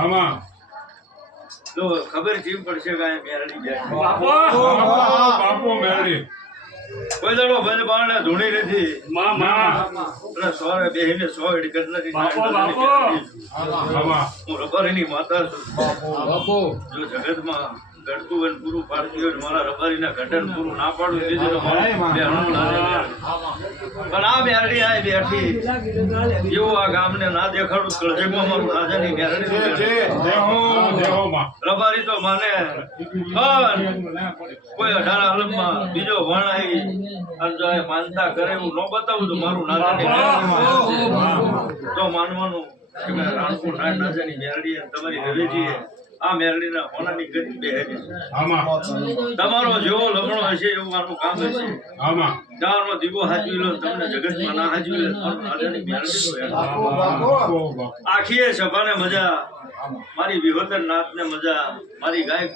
આમાં તો ખબર કેમ પડશે કે આ મેરડી બેઠી બાપો મેરડી કોઈ દાડો ભલે બારણે ધૂણી નથી માં અને સોરે બેહીને 100 એડી કરી નથી આમાં હું રબારીની માતા છું બાપુ જો જગતમાં ઘડતું હોય ને પૂરું પાડતી હોય ને મારા રબારીના ઘટન પૂરું ના પાડવું દીધું તો મારું બેહણું લાગે. પણ આ મેરડી આ બેઠી એવું આ ગામને ના દેખાડું કળજેમાં મારું રાજાની મેરડી દેહો માં રબારી તો માને પણ કોઈ 18 આલમમાં બીજો વણ આવી અને જો એ માનતા કરે એવું ન બતાવું તો મારું રાજાની મેરડી તો માનવાનું કે મેં રાણપુર રાજાની મેરડી અને તમારી રવેજીએ આ મેરડીના હોનાની ગતિ બેહેલી છે. આમાં તમારો જેવો લગણો હશે એવું આનું કામ હશે. આમાં ગામનો દીવો હાચવી લો તમને જગતમાં ના હાચવી લે મારું રાજાની મેરડી તો આખી એ સભાને મજા, મારી વિહોતર નાથને મજા, મારી ગાય